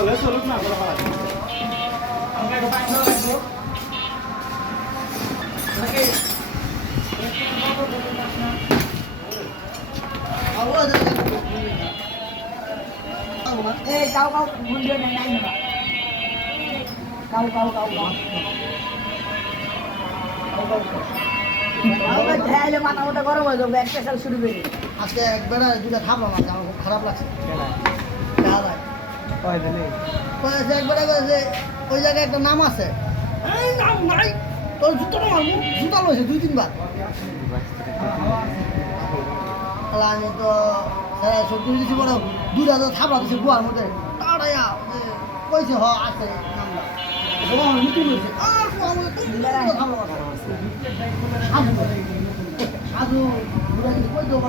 Kau mundur naik nggak? Kau. মাথা মতো গরম হয়ে যাবে একটা সাল শুরু করে আজকে একবার দুটা খাবলাম আজকে আমার খুব খারাপ লাগছে একবারে ওই জায়গায় একটা নাম আছে নাম নাই তোর জুতোটা মারবো জুতা লইছে 2-3 বার আমি তো সত্যি দিয়েছি বড় 2000 থাপড়া দিয়েছে গুয়ার মধ্যে তাড়াইয়া কইছে আছে নামটা মিটিং হয়েছে সাধু কই দেবো